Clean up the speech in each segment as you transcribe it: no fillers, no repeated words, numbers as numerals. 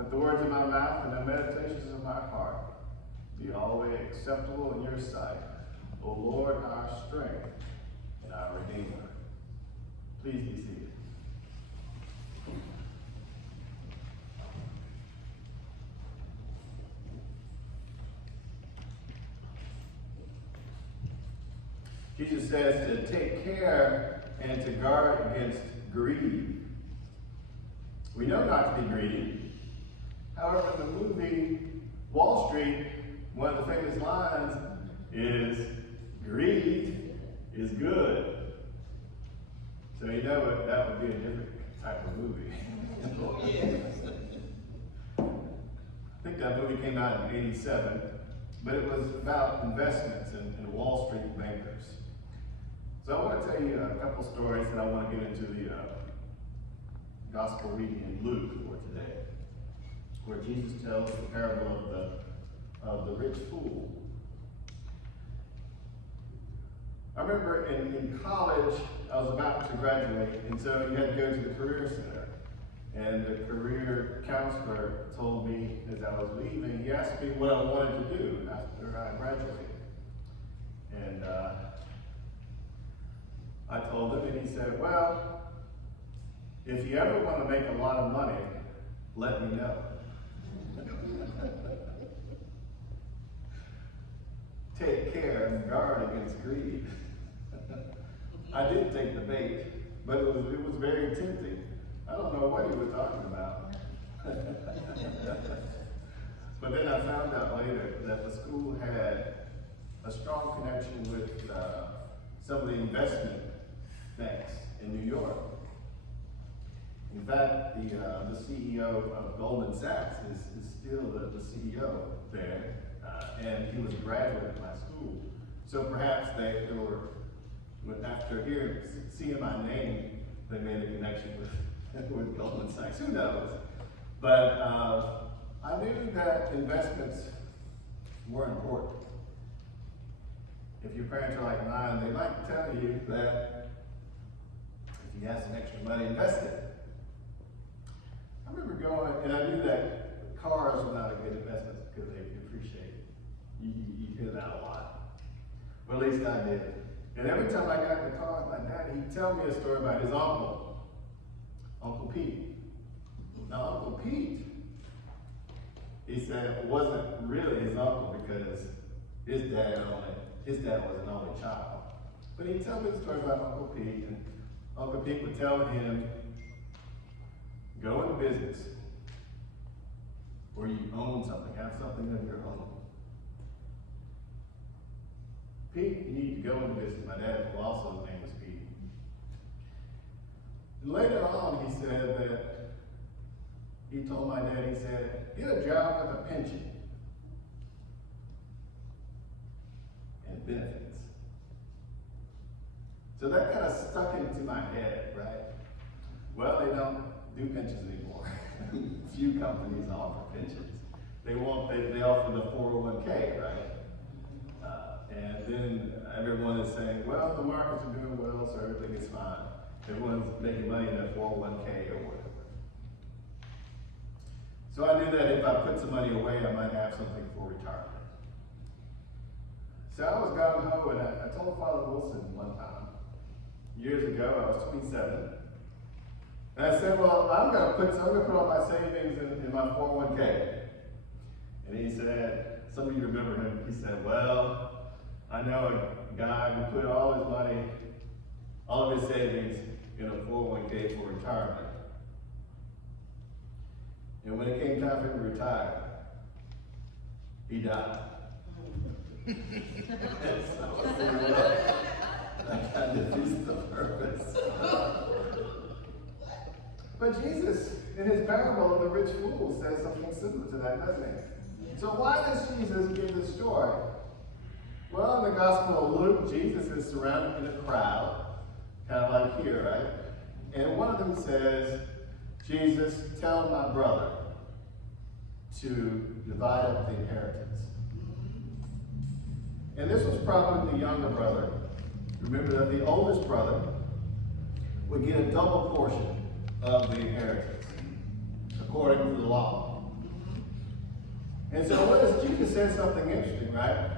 Let the words of my mouth and the meditations of my heart be always acceptable in your sight, O Lord, our strength and our Redeemer. Please be seated. Jesus says to take care and to guard against greed. We know not to be greedy. However, in the movie Wall Street, one of the famous lines is, "Greed is good." So you know what, that would be a different type of movie. I think that movie came out in '87, but it was about investments in Wall Street bankers. So I want to tell you a couple stories that I want to get into the gospel reading in Luke for today, where Jesus tells the parable of the rich fool. I remember in college, I was about to graduate, and so you had to go to the career center. And the career counselor told me as I was leaving, he asked me what I wanted to do after I graduated. And I told him, and he said, "Well, if you ever want to make a lot of money, let me know." Take care and guard against greed. I did take the bait, but it was very tempting. I don't know what he was talking about. But then I found out later that the school had a strong connection with some of the investment banks in New York. In fact, the CEO of Goldman Sachs is still the CEO there, and he was a graduate of my school. So perhaps they were, after seeing my name, they made a connection with Goldman Sachs. Who knows? But I knew that investments were important. If your parents are like mine, they might tell you that if you have some extra money, invest it. I remember going, and I knew that cars were not a good investment because they depreciate. You hear that a lot. Well, at least I did. And every time I got in the car with my dad, he'd tell me a story about his uncle, Uncle Pete. Now, Uncle Pete, he said, wasn't really his uncle because his dad was an only child. But he'd tell me the story about Uncle Pete, and Uncle Pete would tell him, go into business where you own something, have something of your own. Pete, you need to go into business. My dad, well, also his name was Pete. And later on, he said that, he told my dad, he said, get a job with a pension and benefits. So that kind of stuck into my head, right? Well, they don't do pensions anymore. Few companies offer pensions. They offer the 401k, right? And then everyone is saying, well, the markets are doing well, so everything is fine. Everyone's making money in their 401k or whatever. So I knew that if I put some money away, I might have something for retirement. So I was gung-ho, and I told Father Wilson one time, years ago, I was 27, and I said, well, I'm going to put all my savings in my 401k. And he said, some of you remember him, he said, well, I know a guy who put all his money, all of his savings in a 401k for retirement. And when it came time for him to retire, he died. So, that kind of defeats the purpose. But Jesus, in his parable of the rich fool, says something similar to that, doesn't he? So why does Jesus give this story? Well, in the Gospel of Luke, Jesus is surrounded in a crowd, kind of like here, right? And one of them says, Jesus, tell my brother to divide up the inheritance. And this was probably the younger brother. Remember that the oldest brother would get a double portion of the inheritance, according to the law. And so what is Jesus says something interesting, right?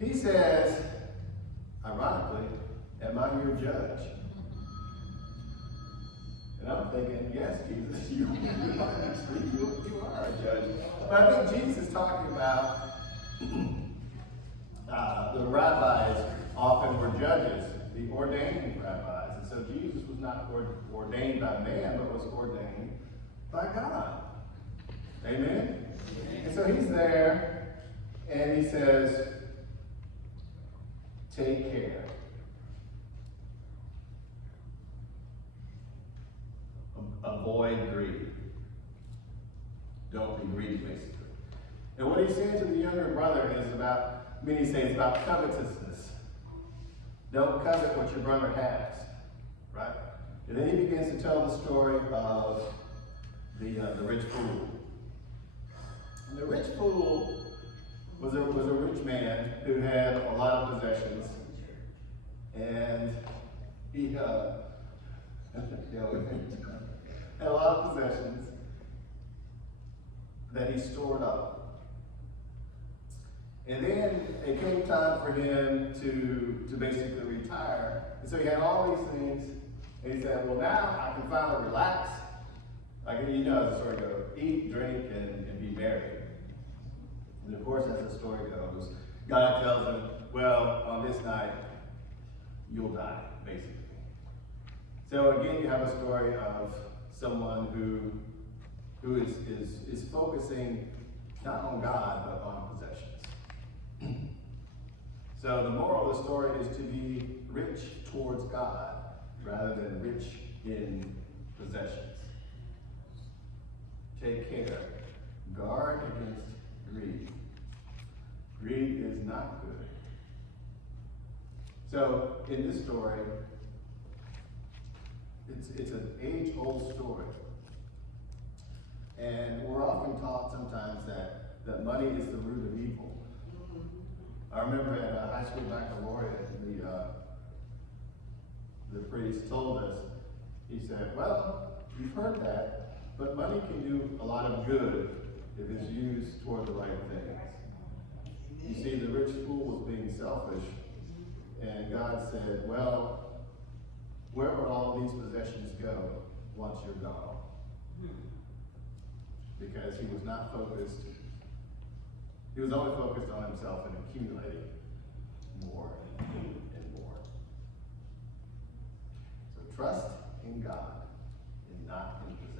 He says, ironically, am I your judge? And I'm thinking, yes, Jesus, you are a judge. But I think Jesus is talking about the rabbis often were judges, the ordained rabbis. And so Jesus was not ordained by man, but was ordained by God. Amen? And so he's there, and he says, take care. Avoid greed. Don't be greedy, basically. And what he's saying to the younger brother is about, many say it's about covetousness. Don't covet what your brother has, right? And then he begins to tell the story of the rich fool. And the rich fool was a rich man who had a lot of possessions, and he had a lot of possessions that he stored up. And then it came time for him to basically retire. And so he had all these things, and he said, well, now I can finally relax. Like, you know how the story goes, eat, drink, and be merry. And of course, as the story goes, God tells him, well, on this night, you'll die, basically. So again, you have a story of someone who is focusing not on God, but on possessions. So the moral of the story is to be rich towards God rather than rich in possessions. Take care. Guard against greed. Greed is not good. So in this story, it's an age-old story. And we're often taught sometimes that money is the root of evil. I remember at a high school baccalaureate, the priest told us, he said, well, you've heard that, but money can do a lot of good if it's used toward the right things. You see, the rich fool was being selfish, and God said, well, where will all these possessions go once you're gone? Because he was not focused, he was only focused on himself and accumulating more and more. So trust in God and not in possessions.